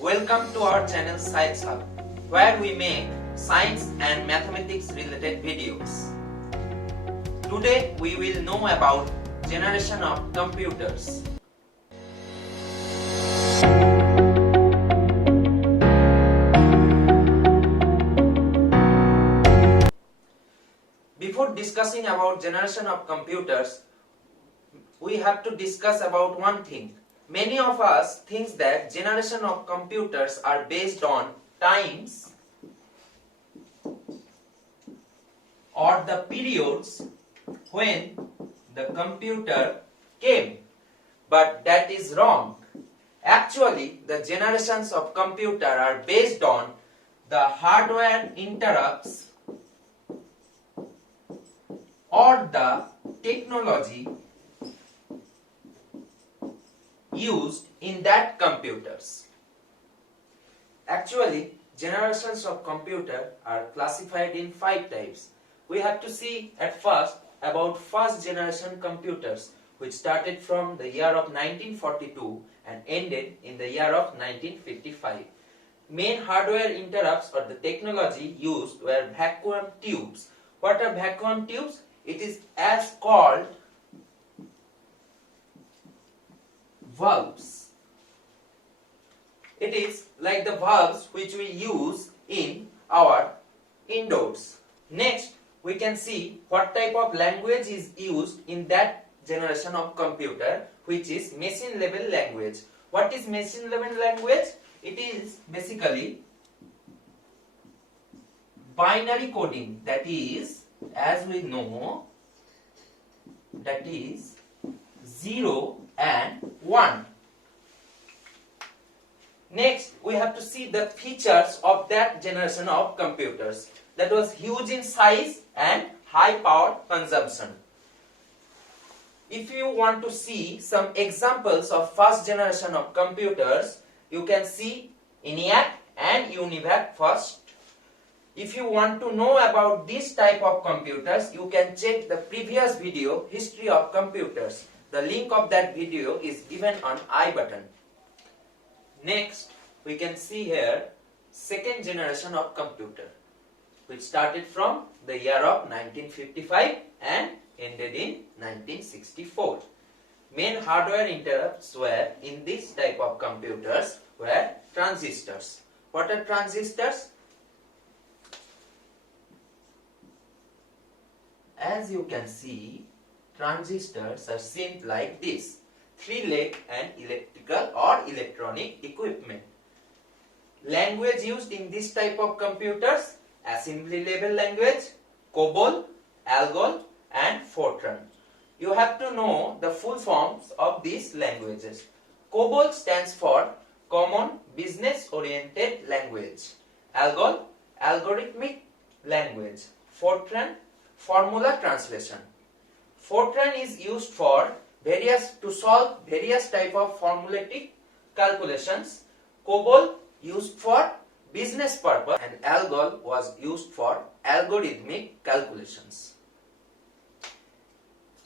Welcome to our channel Science Hub, where we make science and mathematics related videos. Today we will know about generation of computers. Before discussing about generation of computers, we have to discuss about one thing. Many of us think that generation of computers are based on times or the periods when the computer came, but that is wrong. Actually, the generations of computer are based on the hardware interrupts or the technology used in that computers. Actually, generations of computer are classified in 5 types. We have to see at first about first generation computers, which started from the year of 1942 and ended in the year of 1955. Main hardware interrupts or the technology used were vacuum tubes. What are vacuum tubes? It is as called valves. It is like the valves which we use in our indoors. Next, we can see what type of language is used in that generation of computer, which is machine level language. What is machine level language? It is basically binary coding, that is, as we know, that is 0 and 1. Next, we have to see the features of that generation of computers. That was huge in size and high power consumption. If you want to see some examples of first generation of computers, you can see ENIAC and UNIVAC first. If you want to know about this type of computers, you can check the previous video, History of Computers. The link of that video is given on I button. Next, we can see here second generation of computer, which started from the year of 1955 and ended in 1964. Main hardware interrupts were in this type of computers were transistors. What are transistors? As you can see, transistors are seen like this: 3-leg and electrical or electronic equipment. Language used in this type of computers: assembly level language, COBOL, ALGOL and Fortran. You have to know the full forms of these languages. COBOL stands for Common Business Oriented Language. ALGOL, Algorithmic Language. Fortran, Formula Translation. Fortran is used for to solve various type of formulatic calculations. COBOL used for business purpose and ALGOL was used for algorithmic calculations.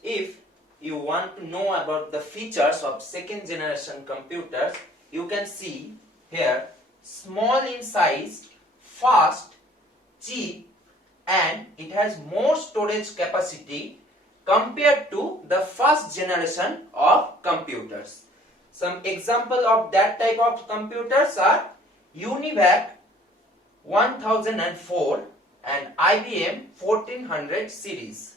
If you want to know about the features of second generation computers, you can see here: small in size, fast, cheap, and it has more storage capacity compared to the first generation of computers. Some example of that type of computers are UNIVAC 1004 and IBM 1400 series.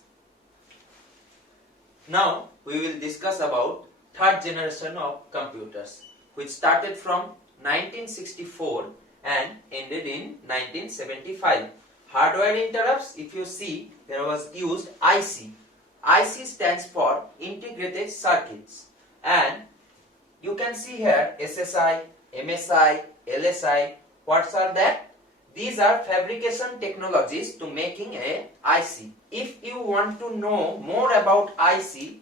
Now we will discuss about third generation of computers, which started from 1964 and ended in 1975. Hardware interrupts, if you see, there was used IC. IC stands for integrated circuits, and you can see here SSI, MSI, LSI. What are that? These are fabrication technologies to making a IC. If you want to know more about IC,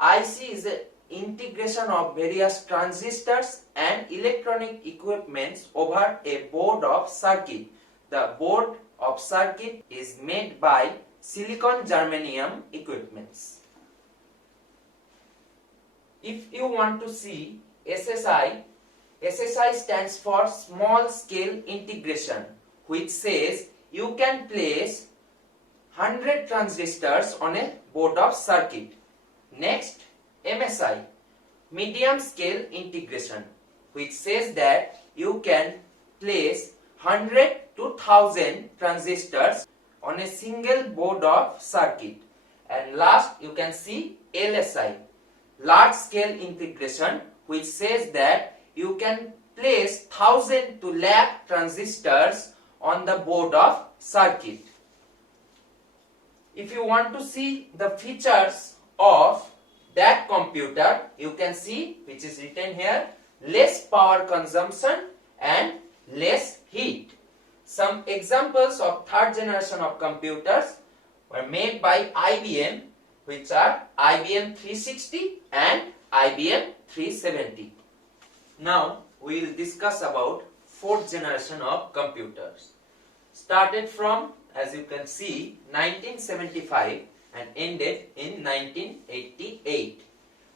IC is an integration of various transistors and electronic equipments over a board of circuit. The board of circuit is made by silicon germanium equipments. If you want to see SSI, SSI stands for small scale integration, which says you can place 100 transistors on a board of circuit. Next, MSI, medium scale integration, which says that you can place 100 to 1000 transistors on a single board of circuit. And last, you can see LSI, large scale integration, which says that you can place 1000 to lakh transistors on the board of circuit. If you want to see the features of that computer, you can see, which is written here, less power consumption and less heat. Some examples of third generation of computers were made by IBM, which are IBM 360 and IBM 370. Now we will discuss about fourth generation of computers. Started from, as you can see, 1975 and ended in 1988.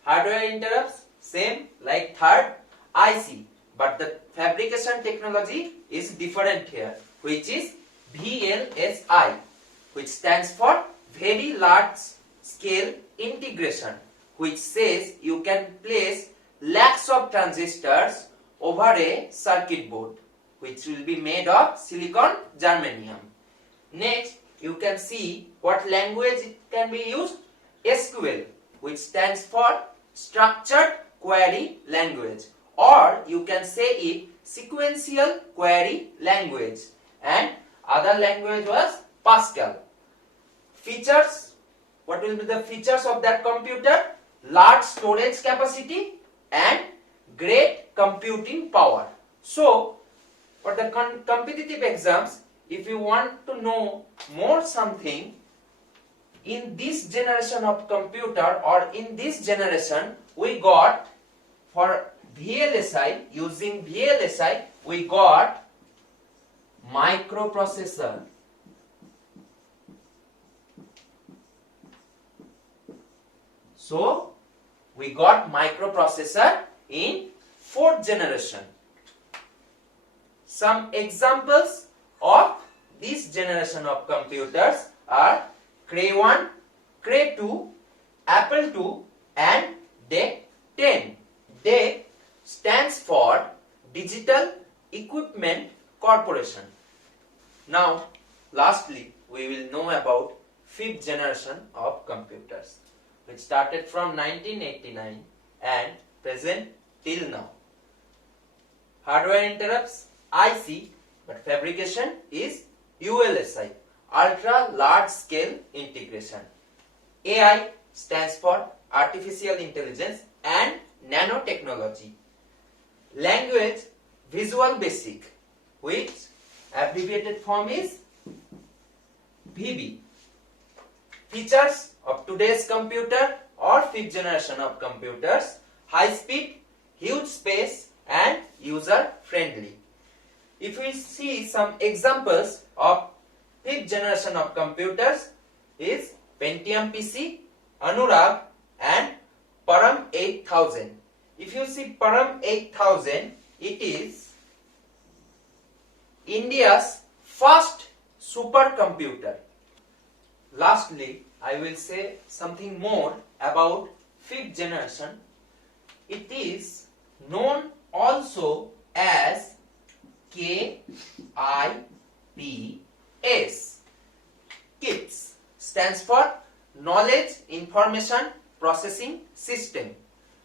Hardware interrupts, same like third, IC, but the fabrication technology is different here, which is VLSI, which stands for very large scale integration, which says you can place lakhs of transistors over a circuit board, which will be made of silicon germanium. Next, you can see what language it can be used. SQL, which stands for structured query language, or you can say it sequential query language, and other language was Pascal. Features, what will be the features of that computer? Large storage capacity and great computing power. So, for the competitive exams, if you want to know more something in this generation of computer, or in this generation, we got for VLSI, using VLSI, we got microprocessor. So, we got microprocessor in fourth generation. Some examples of this generation of computers are Cray 1, Cray 2, Apple II and DEC 10. DEC stands for Digital Equipment Corporation. Now, lastly, we will know about fifth generation of computers, which started from 1989 and present till now. Hardware interrupts, IC, but fabrication is ULSI, ultra large scale integration. AI stands for artificial intelligence and nanotechnology. Language, Visual Basic, which abbreviated form is VB. Features of today's computer or fifth generation of computers: high speed, huge space and user friendly. If we see some examples of fifth generation of computers is Pentium PC, Anurag and Param 8000. If you see Param 8000, it is India's first supercomputer. Lastly, I will say something more about fifth generation. It is known also as KIPS. KIPS stands for Knowledge Information Processing System,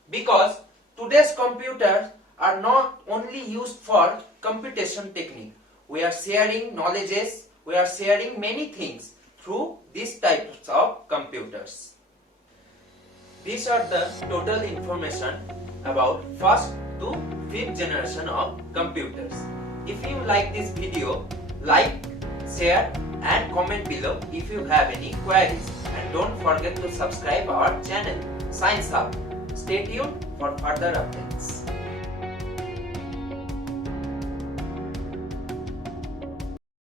because today's computers are not only used for computation technique. We are sharing knowledges, we are sharing many things through these types of computers. These are the total information about first to fifth generation of computers. If you like this video, like, share and comment below if you have any queries, and don't forget to subscribe our channel Science Hub. Stay tuned for further updates.